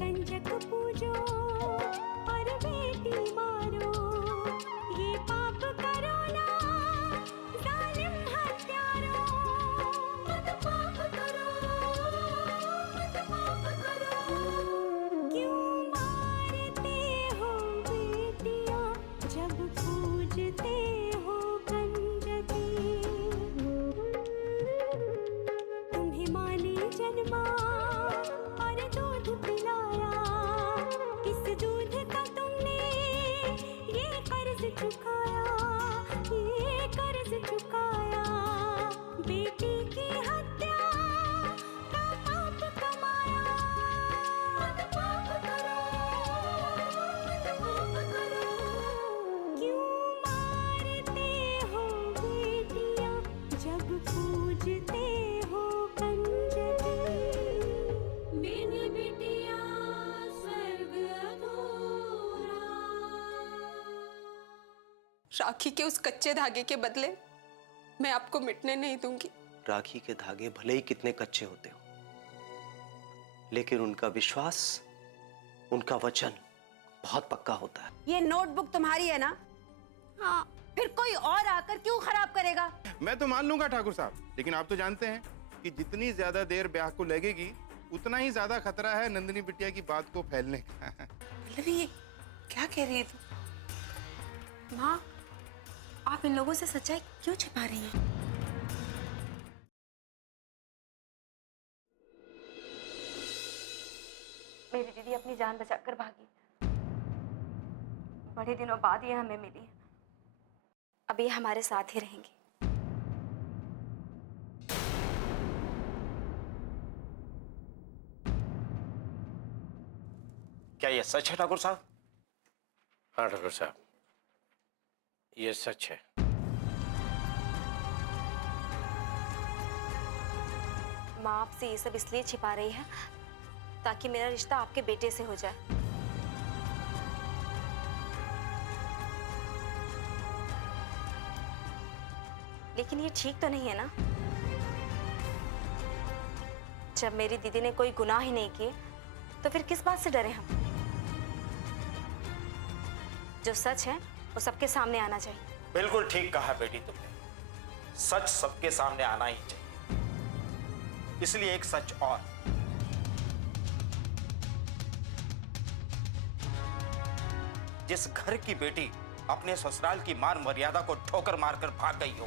कंजक पूजो और बेटी मारो, ये पाप करो ना जालिम हत्यारो। मत पाप करो, मत पाप करो। क्यों मारते हो बेटियां जब पूजते हो कंजकी। तुम्हें माँ ने जन्मा और दूध पिलाया, इस दूध का तुमने ये कर्ज चुकाया, ये कर्ज चुकाया। बेटी की हत्या का पाप कमाया। मत पाप करो, मत पाप करो। क्यों मारते हो बेटियां जब पूजते हो कंजकी। बिन बिटिया स्वर्ग अधूरा। राखी के उस कच्चे धागे के बदले मैं आपको मिटने नहीं दूंगी। राखी के धागे भले ही कितने कच्चे होते हो, लेकिन उनका विश्वास, उनका वचन बहुत पक्का होता है। ये नोटबुक तुम्हारी है ना? हाँ, फिर कोई और आकर क्यों खराब करेगा? मैं तो मान लूंगा ठाकुर साहब, लेकिन आप तो जानते हैं कि जितनी ज्यादा देर ब्याह को लगेगी उतना ही ज्यादा खतरा है नंदिनी बिटिया की बात को फैलने का। पल्लवी, ये क्या कह रही है तू? माँ, आप इन लोगों से सच्चाई क्यों छिपा रही हैं? मेरी दीदी अपनी जान बचाकर भागी। बड़े दिनों बाद ये हमें मिली। अब ये हमारे साथ ही रहेंगी। क्या यह सच है ठाकुर साहब? हाँ ठाकुर साहब, ये सच है। माँ आपसे ये सब इसलिए छिपा रही है ताकि मेरा रिश्ता आपके बेटे से हो जाए। लेकिन ये ठीक तो नहीं है ना? जब मेरी दीदी ने कोई गुनाह ही नहीं किए तो फिर किस बात से डरे हम? जो सच है वो सबके सामने आना चाहिए। बिल्कुल ठीक कहा बेटी तुमने, सच सबके सामने आना ही चाहिए। इसलिए एक सच और, जिस घर की बेटी अपने ससुराल की मान मर्यादा को ठोकर मारकर भाग गई हो,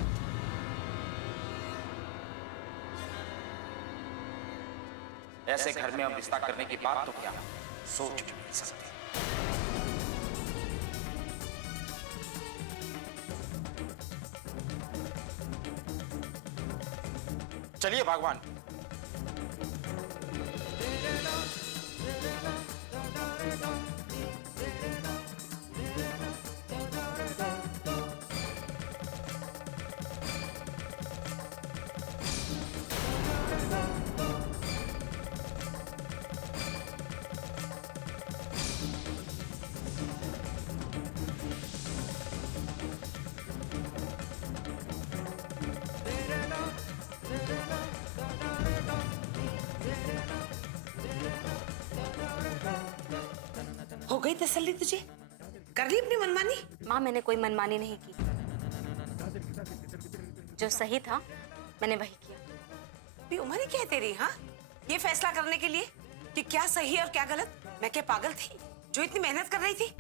ऐसे घर में हम रिश्ता करने की बात तो क्या सोच भी नहीं सकते। चलिए भगवान। हो गई तसल्ली तुझे? कर ली अपनी मनमानी? माँ, मैंने कोई मनमानी नहीं की। जो सही था मैंने वही किया। भी उम्र ही क्या है तेरी? हाँ, ये फैसला करने के लिए कि क्या सही और क्या गलत? मैं क्या पागल थी जो इतनी मेहनत कर रही थी?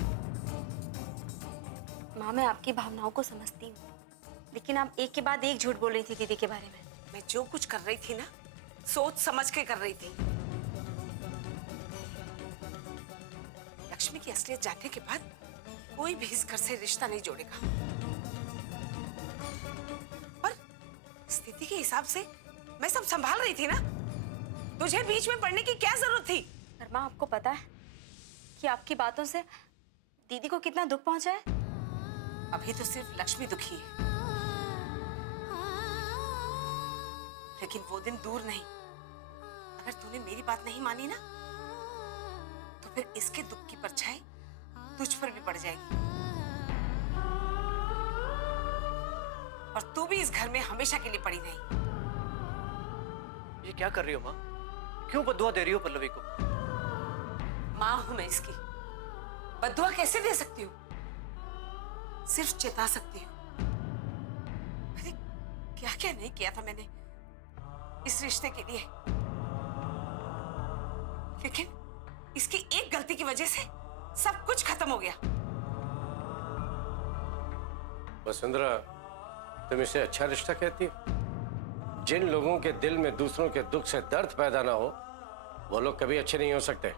माँ, मैं आपकी भावनाओं को समझती हूँ, लेकिन आप एक के बाद एक झूठ बोल रही थी दीदी के बारे में। मैं जो कुछ कर रही थी ना, सोच समझ के कर रही थी। लक्ष्मी की असलियत जानने के बाद कोई भी इस घर से रिश्ता नहीं जोड़ेगा। पर स्थिति के हिसाब से मैं सब संभाल रही थी ना, तुझे बीच में पड़ने की क्या जरूरत थी? पर माँ, आपको पता है कि आपकी बातों से दीदी को कितना दुख पहुंचा है? अभी तो सिर्फ लक्ष्मी दुखी है, लेकिन वो दिन दूर नहीं। अगर तूने मेरी बात नहीं मानी ना, तो फिर इसके दुख की परछाई तुझ पर भी पड़ जाएगी, और तू भी इस घर में हमेशा के लिए पड़ी नहीं। ये क्या कर रही हो माँ? क्यों बदुआ दे रही हो पल्लवी को? माँ हूं मैं इसकी, बद्दुआ कैसे दे सकती हूँ? सिर्फ चेता सकती हूँ। अरे क्या क्या नहीं किया था मैंने इस रिश्ते के लिए, लेकिन इसकी एक गलती की वजह से सब कुछ खत्म हो गया। वसुंधरा, तुम इसे अच्छा रिश्ता कहती हो? जिन लोगों के दिल में दूसरों के दुख से दर्द पैदा ना हो, वो लोग कभी अच्छे नहीं हो सकते।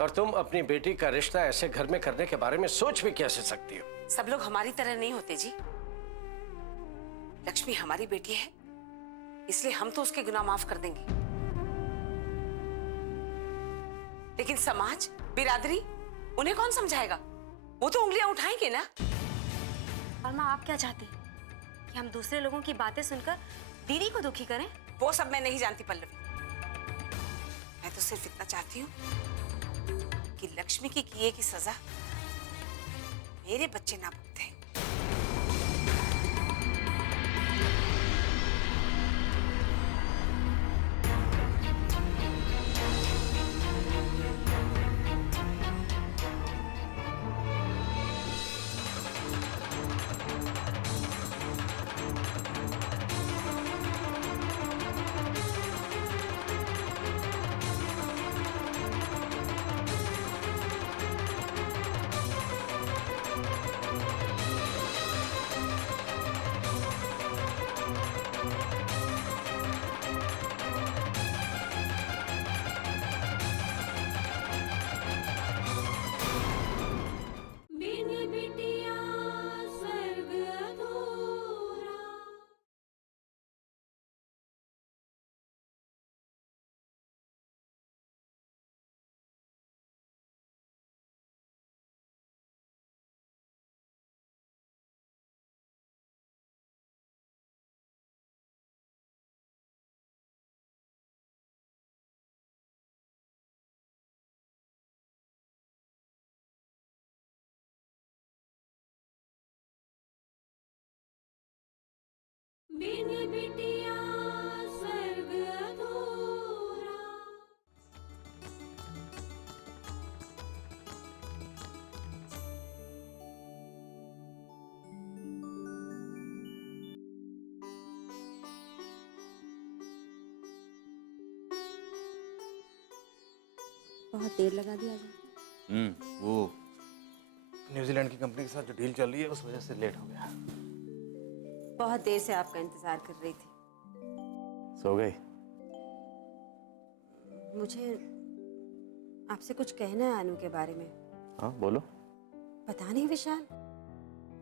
और तुम अपनी बेटी का रिश्ता ऐसे घर में करने के बारे में सोच भी कैसे सकती हो? सब लोग हमारी तरह नहीं होते जी। लक्ष्मी हमारी बेटी है, इसलिए हम तो उसके गुनाह माफ कर देंगे, लेकिन समाज, बिरादरी, उन्हें कौन समझाएगा? वो तो उंगलियां उठाएंगे ना। और माँ, आप क्या चाहती हैं कि हम दूसरे लोगों की बातें सुनकर दीदी को दुखी करें? वो सब मैं नहीं जानती पल्लवी। मैं तो सिर्फ इतना चाहती हूँ कि लक्ष्मी की किए की सजा मेरे बच्चे ना भुगते। बिन बिटिया स्वर्ग अधूरा। बिन बिटिया स्वर्ग अधूरा। बहुत देर लगा दिया जी। वो न्यूजीलैंड की कंपनी के साथ जो डील चल रही है उस वजह से लेट हो गया। बहुत देर से आपका इंतजार कर रही थी। सो गई? मुझे आपसे कुछ कहना है अनु के बारे में। हाँ बोलो। पता नहीं विशाल,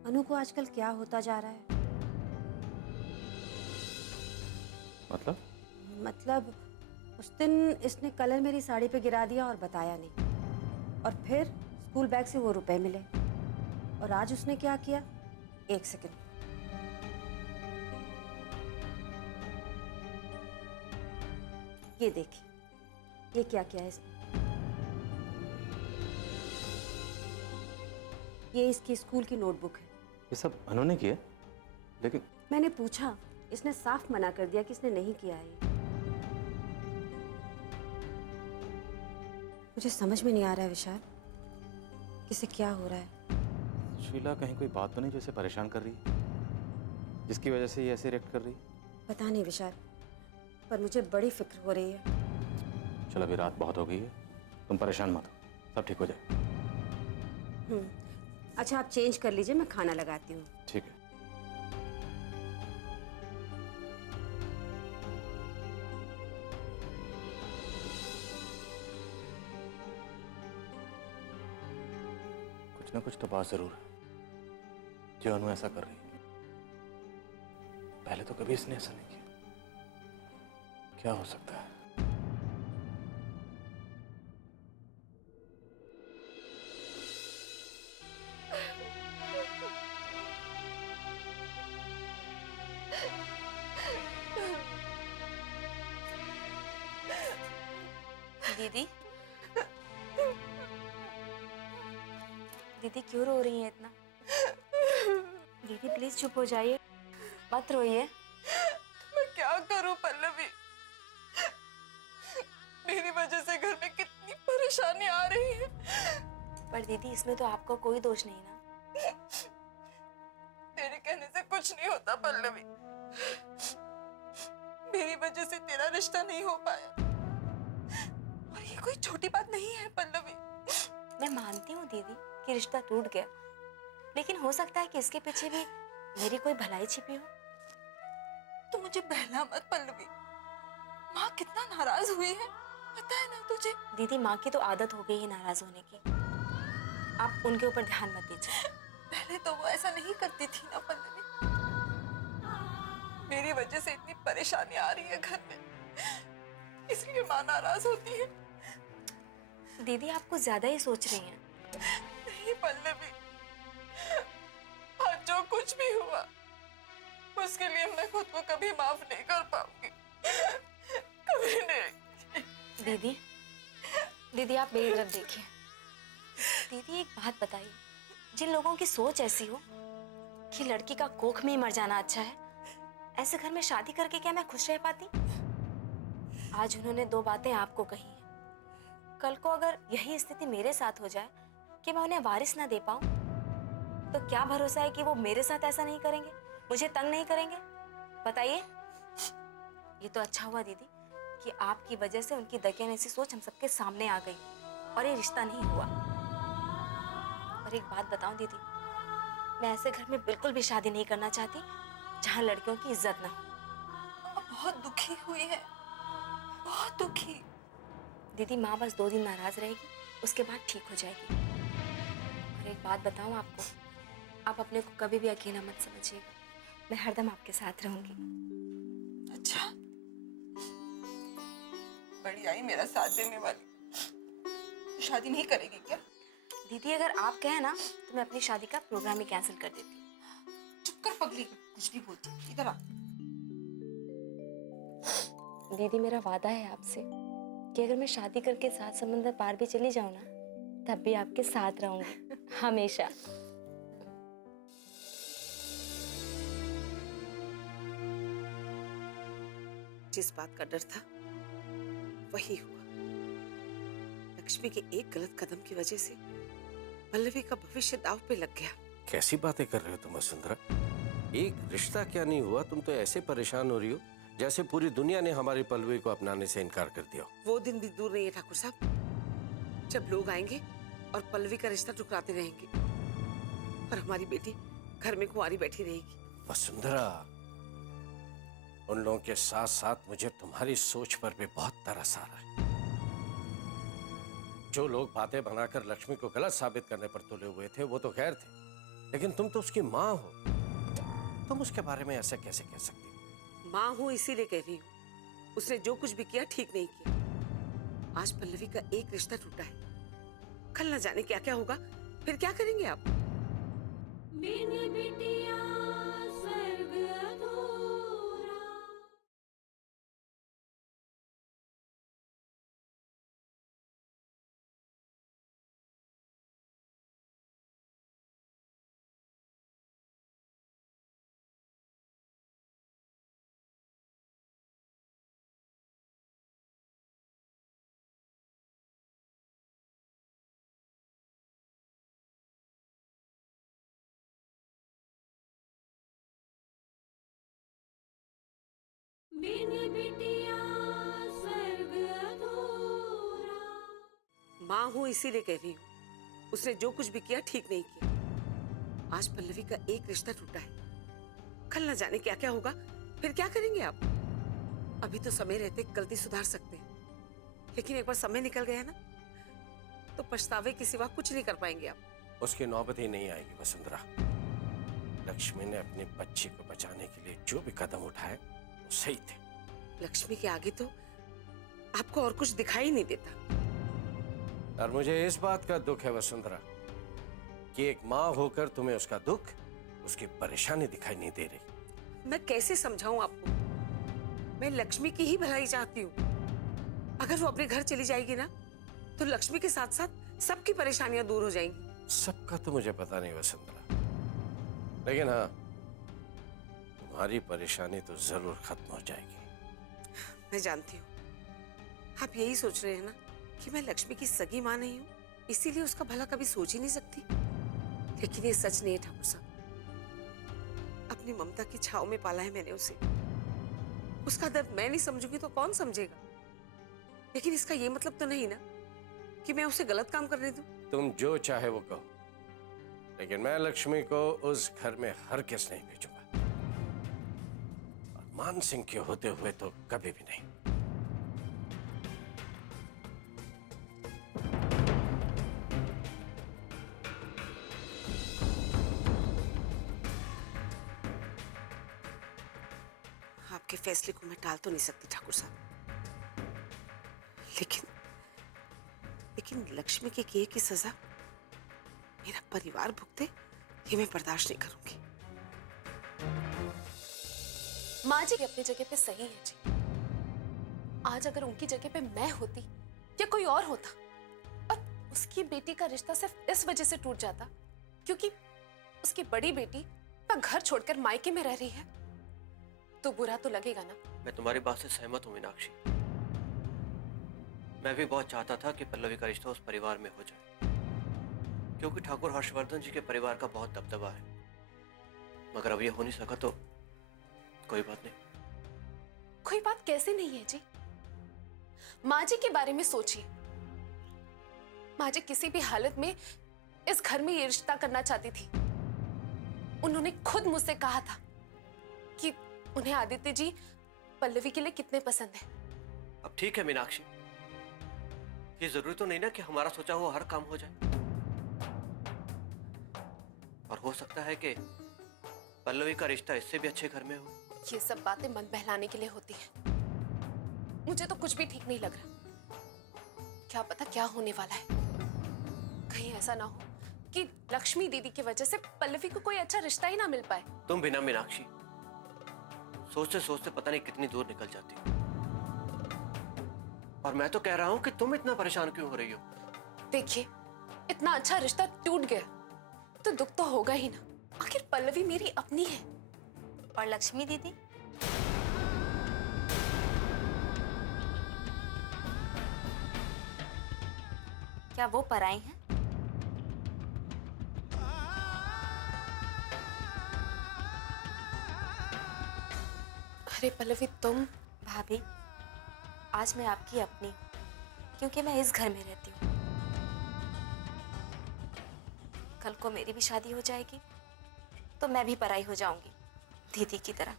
अनु को आजकल क्या होता जा रहा है। मतलब उस दिन इसने कलर मेरी साड़ी पे गिरा दिया और बताया नहीं, और फिर स्कूल बैग से वो रुपए मिले, और आज उसने क्या किया? एक सेकंड, ये देखिए, ये क्या किया है इसने? ये इसकी स्कूल की नोटबुक है। ये सब अनु ने किया, लेकिन मैंने पूछा, इसने साफ मना कर दिया कि इसने नहीं किया है। मुझे समझ में नहीं आ रहा है विशाल, किसे क्या हो रहा है। शीला कहीं कोई बात तो नहीं जो इसे परेशान कर रही है, जिसकी वजह से ये ऐसे रिएक्ट कर रही है? पता नहीं विशाल, पर मुझे बड़ी फिक्र हो रही है। चलो अभी रात बहुत हो गई है, तुम परेशान मत हो, सब ठीक हो जाए। अच्छा आप चेंज कर लीजिए, मैं खाना लगाती हूँ। ठीक है। कुछ ना कुछ तो बात जरूर है जो अनु ऐसा कर रही है। पहले तो कभी इसने ऐसा नहीं किया। क्या हो सकता है? दीदी, दीदी क्यों रो रही हैं इतना? दीदी प्लीज चुप हो जाइए, मत रोइए। मैं क्या करूं पल्लवी? मेरे परेशानी आ रही है। पर दीदी इसमें तो आपका कोई दोष नहीं ना। तेरे कहने से कुछ नहीं होता पल्लवी। मेरी वजह से तेरा रिश्ता नहीं हो पाया और ये कोई छोटी बात नहीं है पल्लवी। मैं मानती हूँ दीदी कि रिश्ता टूट गया, लेकिन हो सकता है कि इसके पीछे भी मेरी कोई भलाई छिपी हो। तू मुझे बहला मत पल्लवी। माँ कितना नाराज हुई है पता है ना तुझे। दीदी माँ की तो आदत हो गई है नाराज होने की, आप उनके ऊपर ध्यान मत दीजिए। पहले तो वो ऐसा नहीं करती थी ना पल्लवी। मेरी वजह से इतनी परेशानी आ रही है घर में, इसलिए माँ नाराज होती है। दीदी आप कुछ ज्यादा ही सोच रही हैं। नहीं पल्लवी, आज जो कुछ भी हुआ उसके लिए मैं खुद को कभी माफ नहीं कर पाऊंगी, कभी नहीं। दीदी दीदी आप मेरी तरफ देखिए। दीदी एक बात बताइए, जिन लोगों की सोच ऐसी हो कि लड़की का कोख में ही मर जाना अच्छा है, ऐसे घर में शादी करके क्या मैं खुश रह पाती? आज उन्होंने दो बातें आपको कही हैं, कल को अगर यही स्थिति मेरे साथ हो जाए कि मैं उन्हें वारिस ना दे पाऊं, तो क्या भरोसा है कि वो मेरे साथ ऐसा नहीं करेंगे, मुझे तंग नहीं करेंगे? बताइए। ये तो अच्छा हुआ दीदी कि आपकी वजह से उनकी दकियानूसी सोच हम सबके सामने आ गई और ये रिश्ता नहीं हुआ। और एक बात बताऊं दीदी, मैं ऐसे घर में बिल्कुल भी शादी नहीं करना चाहती जहां लड़कियों की इज्जत ना हो। बहुत दुखी हुई है, बहुत दुखी। दीदी माँ बस 2 दिन नाराज रहेगी, उसके बाद ठीक हो जाएगी। और एक बात बताऊं आपको, आप अपने को कभी भी अकेला मत समझिएगा, मैं हरदम आपके साथ रहूंगी। अच्छा, बड़ी आई मेरा साथ देने वाली। शादी नहीं करेगी क्या? दीदी अगर आप कहें ना तो मैं अपनी शादी का प्रोग्राम ही कैंसिल कर देती हूँ। चुप कर पगली, कुछ भी बोलती। इधर आ। दीदी मेरा वादा है आपसे कि अगर मैं शादी करके 7 समंदर पार भी चली जाऊं ना, तब भी आपके साथ रहूंगी हमेशा। जिस बात का डर था वही हुआ। लक्ष्मी के एक गलत कदम की वजह से पल्लवी का भविष्य दांव पे लग गया। कैसी बातें कर रहे हो तुम वसुंधरा? एक रिश्ता क्या नहीं हुआ, तुम तो ऐसे परेशान हो रही हो जैसे पूरी दुनिया ने हमारी पल्लवी को अपनाने से इनकार कर दिया। वो दिन भी दूर नहीं है ठाकुर साहब, जब लोग आएंगे और पल्लवी का रिश्ता ठुकराते रहेंगे और हमारी बेटी घर में कुंवारी बैठी रहेगी। वसुंधरा, उन लोगों के साथ साथ मुझे तुम्हारी सोच पर भी बहुत तरस आ रहा है। जो लोग बातें बनाकर लक्ष्मी को गलत साबित करने पर तुले हुए थे वो तो खैर थे, लेकिन तुम तो उसकी माँ हो, तुम उसके बारे में ऐसे कैसे कह सकती हो? माँ हूँ इसीलिए कह रही हूँ, उसने जो कुछ भी किया ठीक नहीं किया। आज पल्लवी का एक रिश्ता टूटा है, कल न जाने क्या क्या होगा, फिर क्या करेंगे आप? बिन बिटिया स्वर्ग अधूरा। बिन बिटिया स्वर्ग अधूरा। माँ हूँ इसीलिए कह रही हूँ, उसने जो कुछ भी किया ठीक नहीं किया। आज पल्लवी का एक रिश्ता टूटा है, कल न जाने क्या क्या होगा, फिर क्या करेंगे आप? अभी तो समय रहते गलती सुधार सकते हैं, लेकिन एक बार समय निकल गया ना तो पछतावे के सिवा कुछ नहीं कर पाएंगे आप। उसकी नौबत ही नहीं आएगी वसुंधरा। लक्ष्मी ने अपनी बच्ची को बचाने के लिए जो भी कदम उठाए वो सही थे। लक्ष्मी के आगे तो आपको और कुछ दिखाई नहीं देता। और मुझे इस बात का दुख है वसुंधरा कि एक माँ होकर तुम्हें उसका दुख, उसकी परेशानी दिखाई नहीं दे रही। मैं कैसे समझाऊं आपको? मैं लक्ष्मी की ही भलाई चाहती हूँ। अगर वो अपने घर चली जाएगी ना तो लक्ष्मी के साथ साथ सबकी परेशानियां दूर हो जाएंगी। सबका तो मुझे पता नहीं वसुंधरा, लेकिन हाँ, तुम्हारी परेशानी तो जरूर खत्म हो जाएगी। मैं जानती हूँ आप यही सोच रहे हैं ना कि मैं लक्ष्मी की सगी मां नहीं हूं, इसीलिए उसका भला कभी सोच ही नहीं सकती। लेकिन ये सच नहीं है ठाकुर साहब। अपनी ममता की छाव में पाला है मैंने उसे। उसका दर्द मैं नहीं समझूंगी तो कौन समझेगा? लेकिन इसका ये मतलब तो नहीं ना कि मैं उसे गलत काम करने दूं। तुम जो चाहे वो कहो, लेकिन मैं लक्ष्मी को उस घर में हरगिज़ नहीं भेजूंगा, और मान सिंह के होते हुए तो कभी भी नहीं। आपके फैसले को मैं टाल तो नहीं सकती ठाकुर साहब, लेकिन लेकिन लक्ष्मी के किए की सजा मेरा परिवार भुगते, ये मैं बर्दाश्त नहीं करूंगी। माँ जी अपनी जगह पे सही है जी। आज अगर उनकी जगह पे मैं होती या कोई और होता और उसकी बेटी का रिश्ता सिर्फ इस वजह से टूट जाता क्योंकि उसकी बड़ी बेटी का घर छोड़कर मायके में रह रही है, तो बुरा तो लगेगा ना। मैं तुम्हारी बात से सहमत हूं मीनाक्षी। मैं भी बहुत चाहता था कि पल्लवी का रिश्ता उस परिवार में हो जाए, क्योंकि ठाकुर हर्षवर्धन जी के परिवार का बहुत दबदबा है। मगर अब ये हो नहीं सका तो कोई बात नहीं। कोई बात कैसे नहीं है जी? माँ जी के बारे में सोचिए। माँ जी किसी भी हालत में इस घर में ये रिश्ता करना चाहती थी। उन्होंने खुद मुझसे कहा था कि उन्हें आदित्य जी पल्लवी के लिए कितने पसंद है। अब ठीक है मीनाक्षी, ये जरूरी तो नहीं ना कि हमारा सोचा हुआ हर काम हो जाए, और हो सकता है कि पल्लवी का रिश्ता इससे भी अच्छे घर में हो। ये सब बातें मन बहलाने के लिए होती हैं। मुझे तो कुछ भी ठीक नहीं लग रहा। क्या पता क्या होने वाला है। कहीं ऐसा ना हो कि लक्ष्मी दीदी की वजह से पल्लवी को कोई अच्छा रिश्ता ही ना मिल पाए। तुम भी ना मीनाक्षी, सोचते सोचते पता नहीं कितनी दूर निकल जाती हो। और मैं तो कह रहा हूं कि तुम इतना परेशान क्यों हो रही हो? देखिए, इतना अच्छा रिश्ता टूट गया तो दुख तो होगा ही ना। आखिर पल्लवी मेरी अपनी है। और लक्ष्मी दीदी? क्या वो पराई हैं? अरे पल्लवी तुम। भाभी, आज मैं आपकी अपनी, क्योंकि मैं इस घर में रहती हूँ। कल को मेरी भी शादी हो जाएगी तो मैं भी पराई हो जाऊंगी, दीदी की तरह,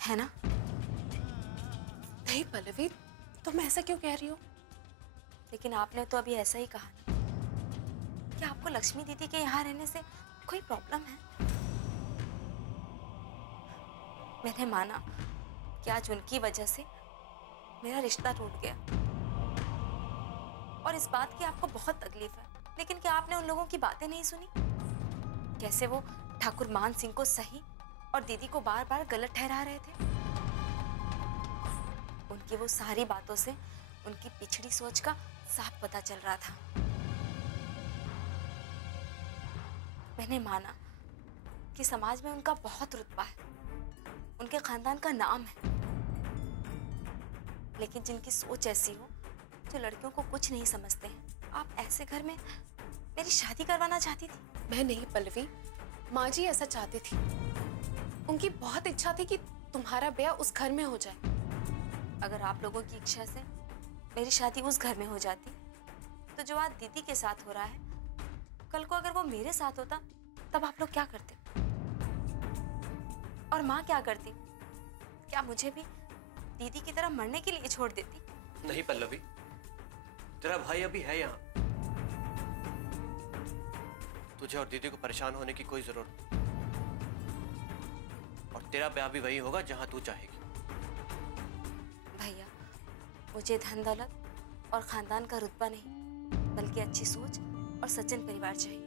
है ना? नहीं पल्लवी, तुम ऐसा क्यों कह रही हो? लेकिन आपने तो अभी ऐसा ही कहा ना कि आपको लक्ष्मी दीदी के यहाँ रहने से कोई प्रॉब्लम है। मैंने माना कि आज उनकी वजह से मेरा रिश्ता टूट गया, और इस बात की आपको बहुत तकलीफ है। लेकिन क्या आपने उन लोगों की बातें नहीं सुनी? कैसे वो ठाकुर मान सिंह को सही और दीदी को बार बार गलत ठहरा रहे थे। उनकी वो सारी बातों से उनकी पिछड़ी सोच का साफ पता चल रहा था। मैंने माना कि समाज में उनका बहुत रुतबा है, उनके खानदान का नाम है, लेकिन जिनकी सोच ऐसी हो, जो लड़कियों को कुछ नहीं समझते हैं, आप ऐसे घर में मेरी शादी करवाना चाहती थी? मैं नहीं पल्लवी, माँ जी ऐसा चाहती थी। उनकी बहुत इच्छा थी कि तुम्हारा ब्याह उस घर में हो जाए। अगर आप लोगों की इच्छा से मेरी शादी उस घर में हो जाती, तो जो आज दीदी के साथ हो रहा है, कल को अगर वो मेरे साथ होता, तब आप लोग क्या करते? और माँ क्या करती? क्या मुझे भी दीदी की तरह मरने के लिए छोड़ देती? नहीं पल्लवी, तेरा भाई अभी है यहाँ। तुझे और दीदी को परेशान होने की कोई जरूरत नहीं, और तेरा ब्याह भी वही होगा जहां तू चाहेगी। भैया, मुझे धन दौलत और खानदान का रुतबा नहीं, बल्कि अच्छी सोच और सज्जन परिवार चाहिए,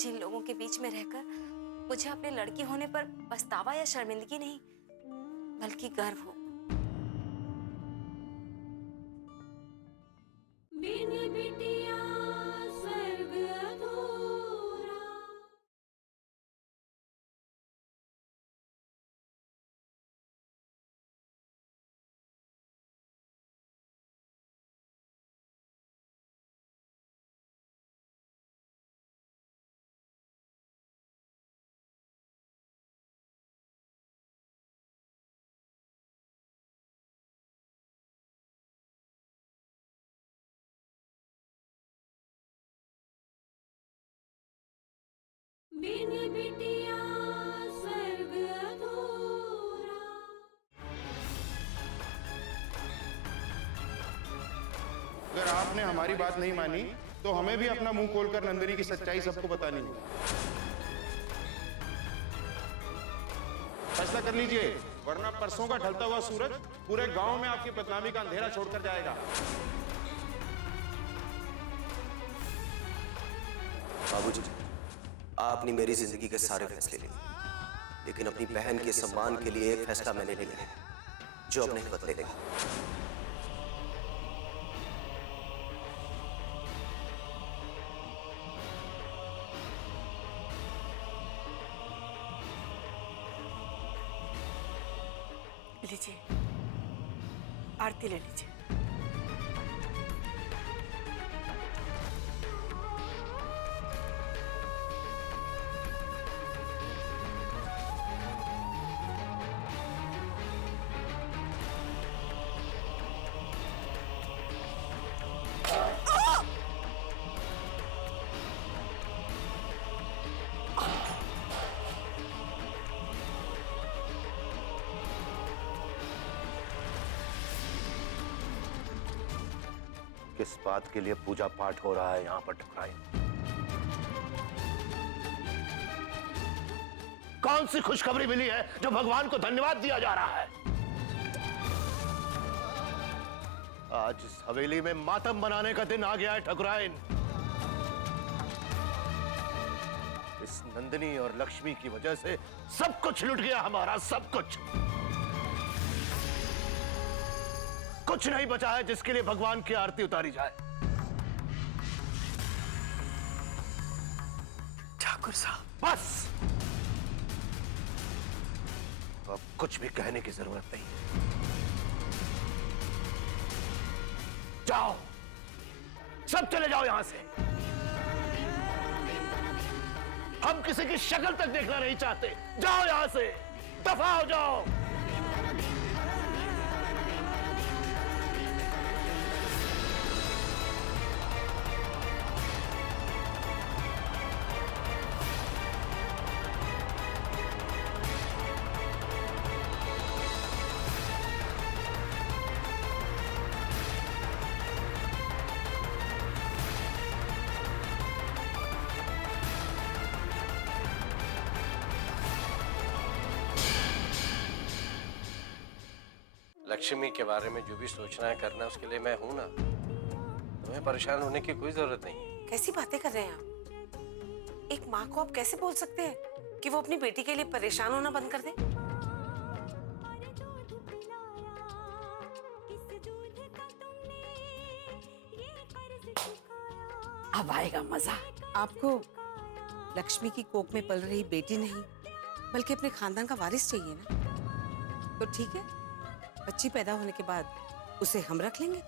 जिन लोगों के बीच में रहकर मुझे अपने लड़की होने पर पछतावा या शर्मिंदगी नहीं, बल्कि गर्व हो। बिन बिटिया बिन बिटिया स्वर्ग अधूरा। अगर आपने हमारी बात नहीं मानी तो हमें भी अपना मुंह खोलकर नंदिनी की सच्चाई सबको बतानी होगी। फैसला कर लीजिए, वरना परसों का ढलता हुआ सूरज पूरे गांव में आपकी बदनामी का अंधेरा छोड़कर जाएगा। बाबूजी, आपने मेरी जिंदगी के सारे फैसले लिए, लेकिन अपनी बहन के सम्मान के लिए एक फैसला मैंने ले लिया जो अपने बदले लेगा। लीजिए, आरती ले लीजिए। किस बात के लिए पूजा पाठ हो रहा है यहां पर ठकुराइन? कौन सी खुशखबरी मिली है जो भगवान को धन्यवाद दिया जा रहा है? आज इस हवेली में मातम मनाने का दिन आ गया है ठकुराइन। इस नंदिनी और लक्ष्मी की वजह से सब कुछ लुट गया हमारा, सब कुछ। कुछ नहीं बचा है जिसके लिए भगवान की आरती उतारी जाए। ठाकुर साहब, बस, अब कुछ भी कहने की जरूरत नहीं। जाओ, सब चले जाओ यहां से। हम किसी की शक्ल तक देखना नहीं चाहते। जाओ यहां से, दफा हो जाओ। लक्ष्मी के बारे में जो भी सोचना है करना, उसके लिए मैं हूं ना। तुम्हें परेशान होने की कोई जरूरत नहीं है। कैसी बातें कर रहे हैं आप? एक माँ को आप कैसे बोल सकते हैं कि वो अपनी बेटी के लिए परेशान होना बंद कर दे? अब आएगा मजा। आपको लक्ष्मी की कोख में पल रही बेटी नहीं, बल्कि अपने खानदान का वारिस चाहिए ना? तो ठीक है, बच्ची पैदा होने के बाद उसे हम रख लेंगे।